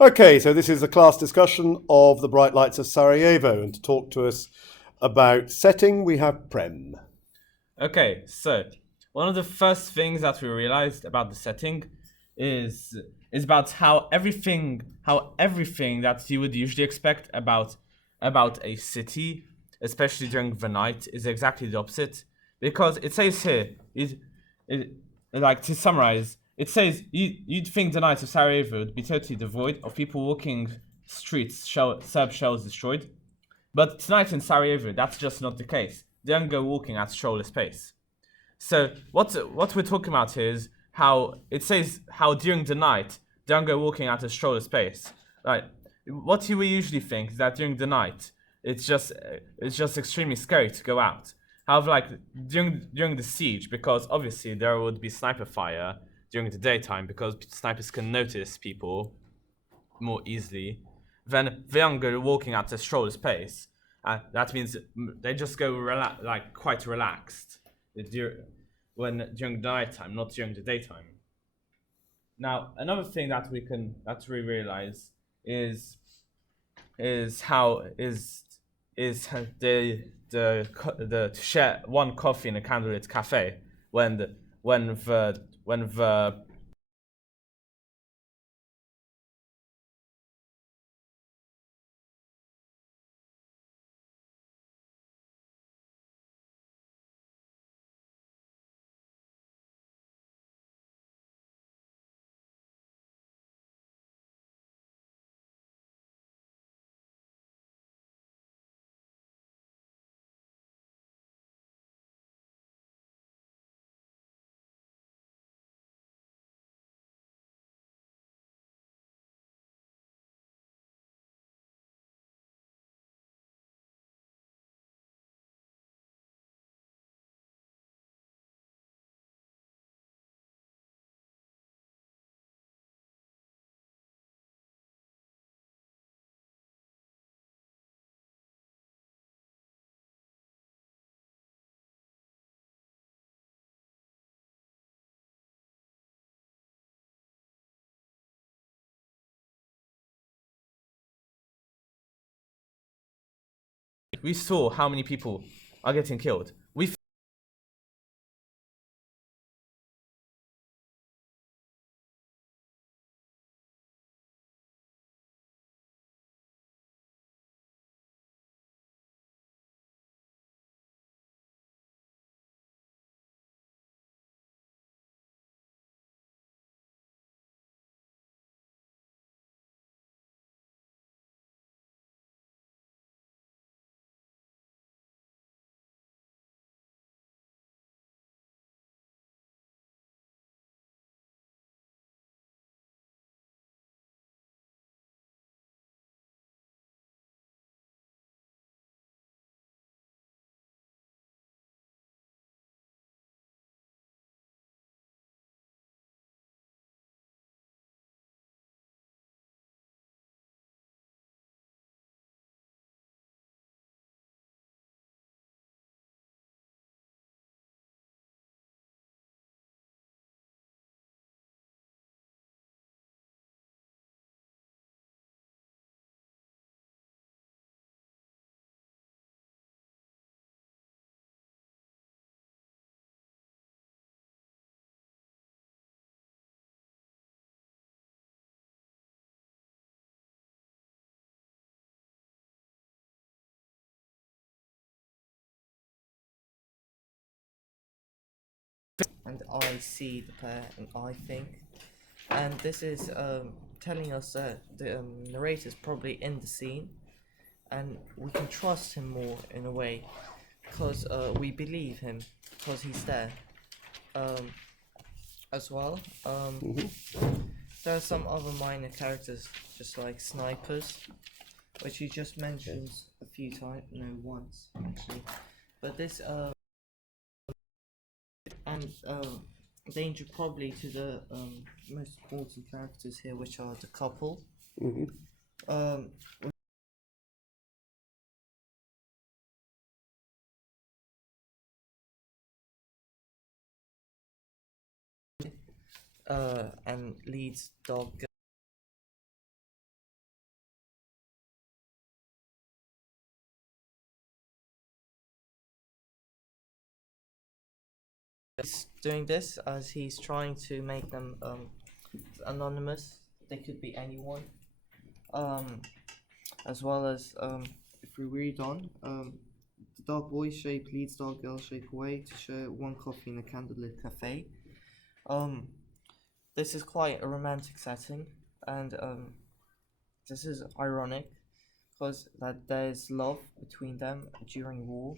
Okay, so this is a class discussion of the Bright Lights of Sarajevo, and to talk to us about setting, we have Prem. Okay, so one of the first things that we realized about the setting is is about how everything that you would usually expect about a city, especially during the night, is exactly the opposite. Because it says here, it like to summarize, it says you'd think the night of Sarajevo would be totally devoid of people walking streets, Serb shells destroyed. But tonight in Sarajevo, that's just not the case. They don't go walking at stroller pace. So what we're talking about here is how it says how during the night they don't go walking at a stroller pace. Like what you would usually think is that during the night it's just extremely scary to go out. However, like during the siege, because obviously there would be sniper fire during the daytime because snipers can notice people more easily than the younger walking at a stroller's pace. That means they just go like quite relaxed during the nighttime, not during the daytime. Now, another thing that we realize is how is the to share one coffee in a candlelit cafe when the we saw how many people are getting killed. We and I see the pair and I think. And this is telling us that the narrator is probably in the scene and we can trust him more in a way because we believe him because he's there um, as well. There are some other minor characters just like snipers, which he just mentions a few times, no, once actually. But this and danger probably to the most important characters here, which are the couple. Um, and leads dog He's doing this as he's trying to make them anonymous. They could be anyone. As well as if we read on, the dark boy shape leads dark girl shape away to share one coffee in a candlelit cafe. This is quite a romantic setting, and this is ironic because that there's love between them during war,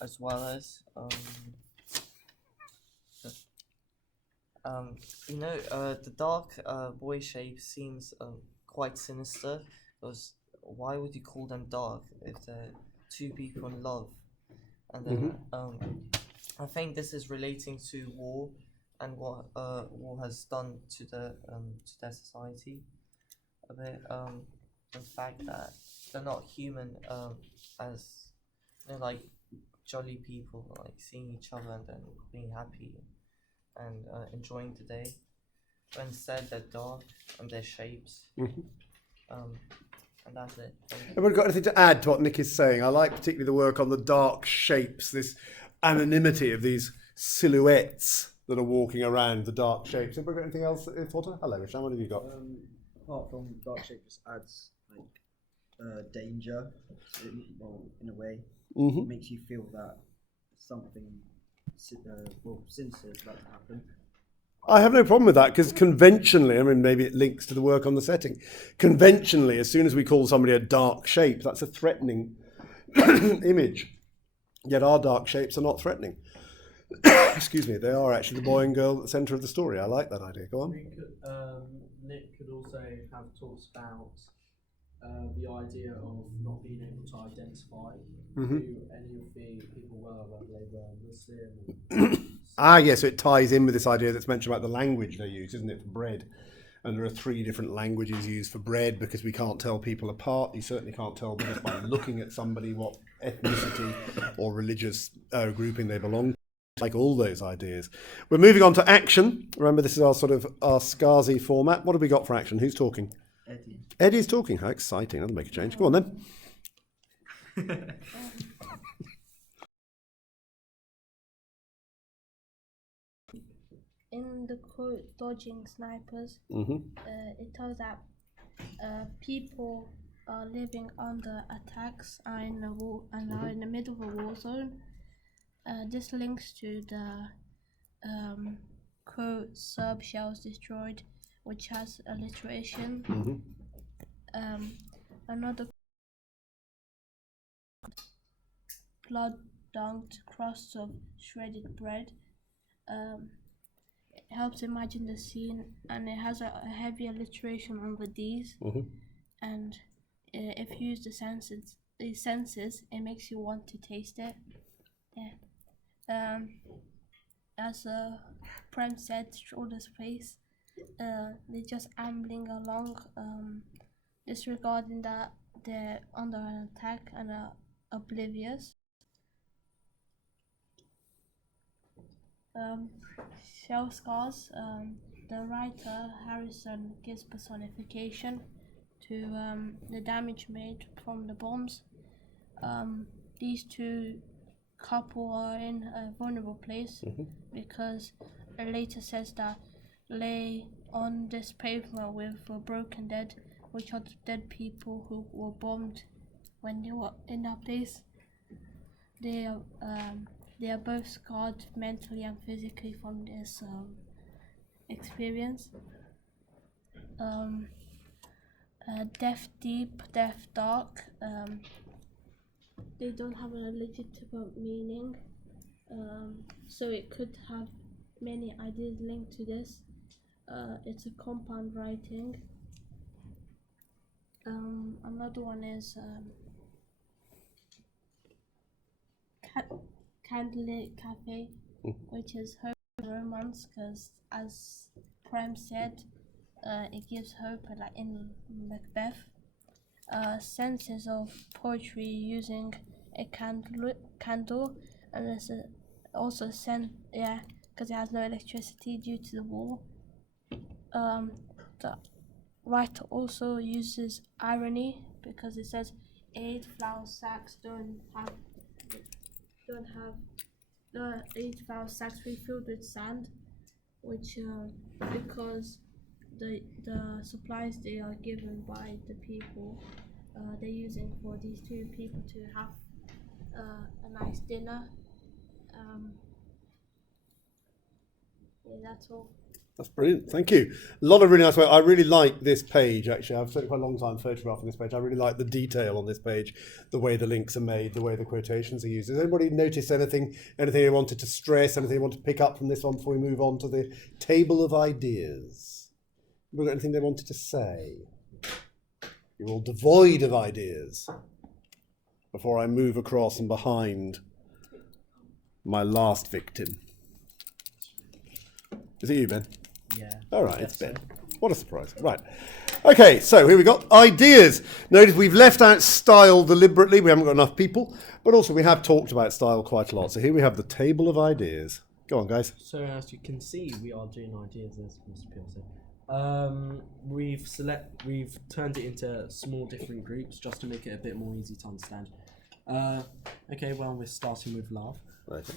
as well as the dark boy shape seems quite sinister, because why would you call them dark if they're two people in love? And then I think this is relating to war and what war has done to their society a bit. The fact that they're not human, as like jolly people, like seeing each other and then being happy and enjoying the day. But instead they're dark and their shapes. And that's it. Everyone got anything to add to what Nick is saying? I like particularly the work on the dark shapes, this anonymity of these silhouettes that are walking around, the dark shapes. Everyone got anything else thought of? Hello, Rishan, what have you got? Apart from dark shape, just adds danger, in a way. It makes you feel that something sinister is about to happen. I have no problem with that, because conventionally, I mean, maybe it links to the work on the setting. Conventionally, as soon as we call somebody a dark shape, that's a threatening image. Yet our dark shapes are not threatening. Excuse me, they are actually the boy and girl at the centre of the story. I like that idea. Go on. Nick could also have talked about the idea of not being able to identify who any of the people were, whether they were Muslim. Yes, so it ties in with this idea that's mentioned about the language they use, isn't it, for bread? And there are 3 different languages used for bread because we can't tell people apart. You certainly can't tell just by looking at somebody what ethnicity or religious grouping they belong to. Like all those ideas. We're moving on to action. Remember, this is our sort of our Skazi format. What have we got for action? Who's talking? Eddie. Eddie's talking. How exciting. That'll make a change. Go on then. In the quote "dodging snipers," it tells that people are living under attacks are in the war and are in the middle of a war zone. This links to the quote "Serb shells destroyed," which has alliteration. Another blood-dunked crust of shredded bread. It helps imagine the scene, and it has a heavy alliteration on the D's. And if you use the senses, it makes you want to taste it. As Prem said, through the space, they're just ambling along, disregarding that they're under an attack and are oblivious. Shell scars. The writer Harrison gives personification to the damage made from the bombs. These 2 couple are in a vulnerable place because it later says that lay on this pavement with a broken dead, which are the dead people who were bombed when they were in that place. They are both scarred mentally and physically from this experience. Death deep, death dark. They don't have a legitimate meaning, so it could have many ideas linked to this. It's a compound writing. Another one is Candlelit Cafe, which is hope and romance, because as Prem said, it gives hope, like in Macbeth. Senses of poetry using a candle, and there's also because it has no electricity due to the war. The writer also uses irony because it says 8 flour sacks don't have each of our sacks we filled with sand, which because the supplies they are given by the people, they're using for these two people to have a nice dinner. Yeah, that's all. That's brilliant. Thank you. A lot of really nice work. I really like this page, actually. I've spent quite a long time photographing this page. I really like the detail on this page, the way the links are made, the way the quotations are used. Has anybody noticed anything they wanted to stress, anything they want to pick up from this one before we move on to the table of ideas? Have you got anything they wanted to say? You're all devoid of ideas. Before I move across and behind my last victim. Is it you, Ben? Yeah. All right, it's Ben. What a surprise. Right. Okay, so here we got ideas. Notice we've left out style deliberately. We haven't got enough people. But also we have talked about style quite a lot. So here we have the table of ideas. Go on, guys. So as you can see, we are doing ideas, as Mr. Peel said. We've turned it into small different groups just to make it a bit more easy to understand. Okay, well, we're starting with love. Okay.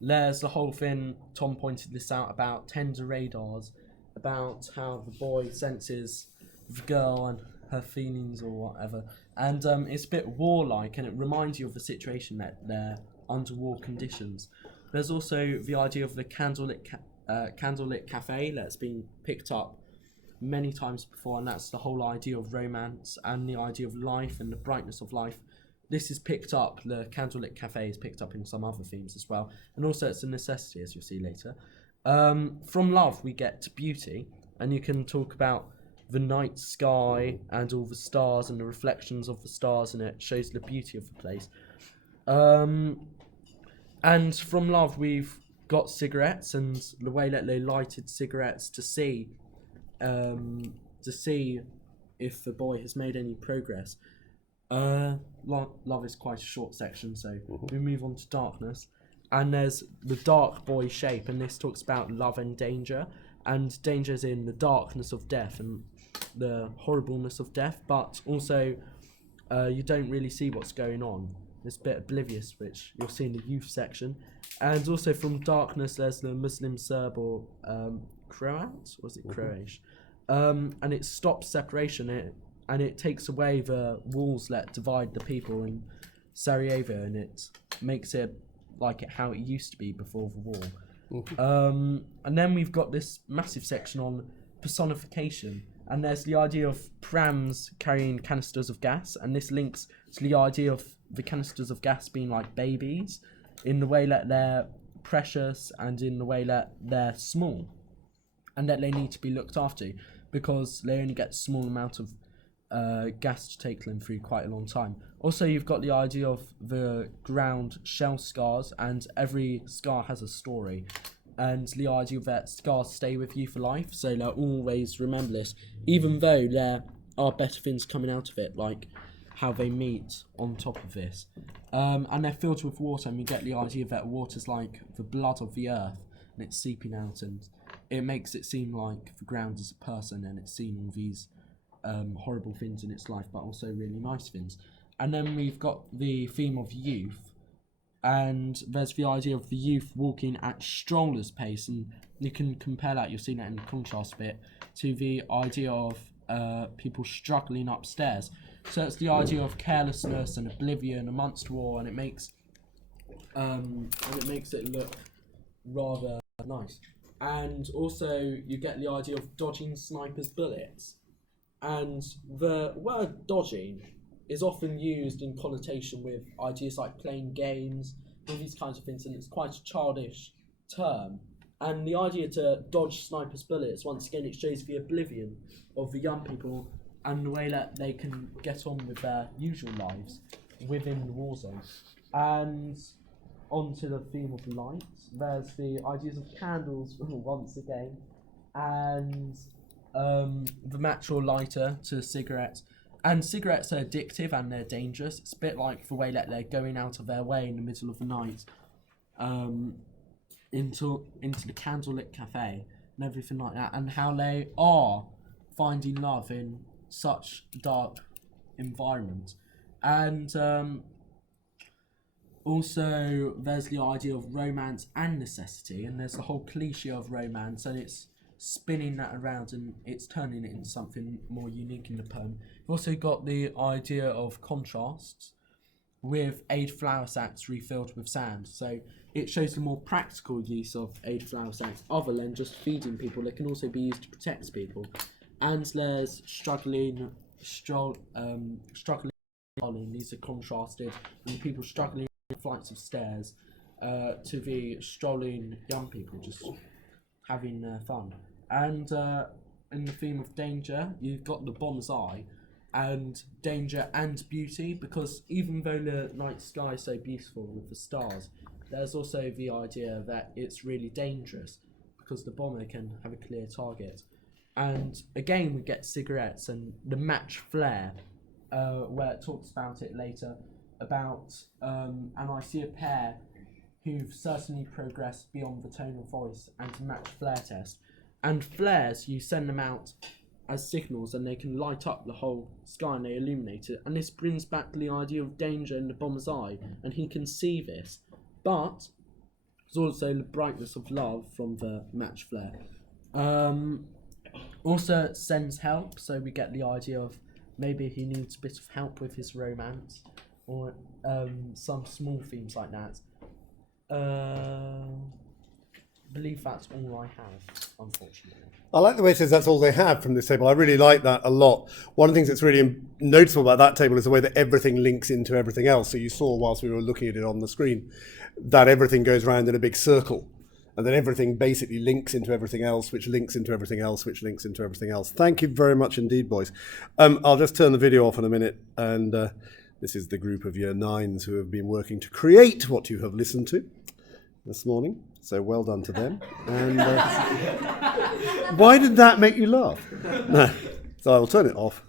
There's the whole thing, Tom pointed this out, about tender radars, about how the boy senses the girl and her feelings or whatever. And it's a bit warlike, and it reminds you of the situation that they're under war conditions. There's also the idea of the candlelit cafe that's been picked up many times before, and that's the whole idea of romance and the idea of life and the brightness of life. This is picked up, the candlelit cafe is picked up in some other themes as well, and also it's a necessity, as you'll see later. From love we get beauty, and you can talk about the night sky and all the stars and the reflections of the stars, and it shows the beauty of the place. And from love we've got cigarettes and the way that they lighted cigarettes to see if the boy has made any progress. Love is quite a short section, so we move on to darkness. And there's the dark boy shape, and this talks about love and danger. And danger's in the darkness of death and the horribleness of death, but also you don't really see what's going on. It's a bit oblivious, which you'll see in the youth section. And also from darkness, there's the Muslim Serb or Croat, or is it Croatian? And it stops separation, and it takes away the walls that divide the people in Sarajevo, and it makes it like how it used to be before the war. And then we've got this massive section on personification, and there's the idea of prams carrying canisters of gas, and this links to the idea of the canisters of gas being like babies, in the way that they're precious and in the way that they're small, and that they need to be looked after because they only get a small amount of gas to take them through quite a long time. Also, you've got the idea of the ground shell scars, and every scar has a story, and the idea that scars stay with you for life, so they'll always remember this, even though there are better things coming out of it, like how they meet on top of this. And they're filled with water, and we get the idea that water's like the blood of the earth, and it's seeping out, and it makes it seem like the ground is a person, and it's seen all these horrible things in its life, but also really nice things. And then we've got the theme of youth, and there's the idea of the youth walking at stroller's pace, and you can compare that, you'll see that in the contrast bit, to the idea of people struggling upstairs. So it's the idea of carelessness and oblivion amongst war, and it makes it look rather nice. And also you get the idea of dodging snipers' bullets. And the word dodging is often used in connotation with ideas like playing games, all these kinds of things, and it's quite a childish term. And the idea to dodge snipers' bullets, once again, it shows the oblivion of the young people and the way that they can get on with their usual lives within the war zone. And onto the theme of lights, there's the ideas of candles once again, and the match or lighter to cigarettes. And cigarettes are addictive and they're dangerous. It's a bit like the way that they're going out of their way in the middle of the night into the candlelit cafe and everything like that, and how they are finding love in such dark environment. And Also, there's the idea of romance and necessity, and there's the whole cliche of romance, and it's spinning that around and it's turning it into something more unique in the poem. You've also got the idea of contrasts with aid flour sacks refilled with sand. So it shows the more practical use of aid flour sacks, other than just feeding people. They can also be used to protect people. And there's struggling. These are contrasted with people struggling flights of stairs to the strolling young people just having fun. And in the theme of danger, you've got the bonsai and danger and beauty, because even though the night sky is so beautiful with the stars, there's also the idea that it's really dangerous because the bomber can have a clear target. And again, we get cigarettes and the match flare, where it talks about it later, about and I see a pair who've certainly progressed beyond the tone of voice and to match flare test. And flares, you send them out as signals and they can light up the whole sky and they illuminate it. And this brings back the idea of danger in the bomber's eye, and he can see this. But there's also the brightness of love from the match flare. Also, it sends help, so we get the idea of maybe he needs a bit of help with his romance, or some small themes like that. I believe that's all I have, unfortunately. I like the way it says that's all they have from this table. I really like that a lot. One of the things that's really noticeable about that table is the way that everything links into everything else. So you saw whilst we were looking at it on the screen that everything goes around in a big circle, and then everything basically links into everything else, which links into everything else, which links into everything else. Thank you very much indeed, boys. I'll just turn the video off in a minute, and this is the group of Year 9s who have been working to create what you have listened to this morning. So well done to them. And why did that make you laugh? No. So I will turn it off.